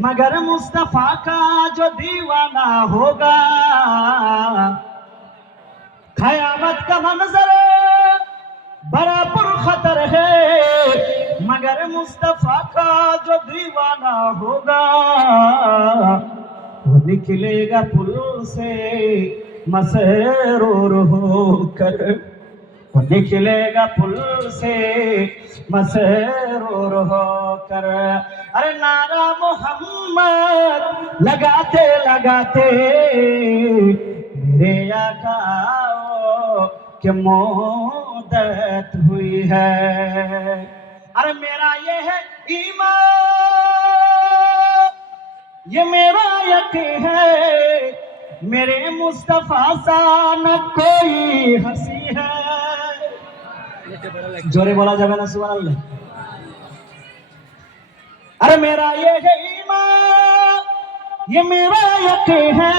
मगर मुस्तफा का जो दीवाना होगा कयामत का मंजर बड़ा पुरखतर है। मगर मुस्तफा का जो दीवाना होगा वो निकलेगा पुल से मसरूर होकर, वो निकलेगा पुल से मसरूर होकर। अरे नारा मोहम्मद लगाते लगाते मेरे आका कि मौत हुई है। अरे मेरा ये है ईमान, ये मेरा यकीन है, मेरे मुस्तफा सा न कोई हंसी है। जोरे बोला जावे ना सुभान अल्लाह। अरे मेरा ये है ईमान, ये मेरा यकीन है,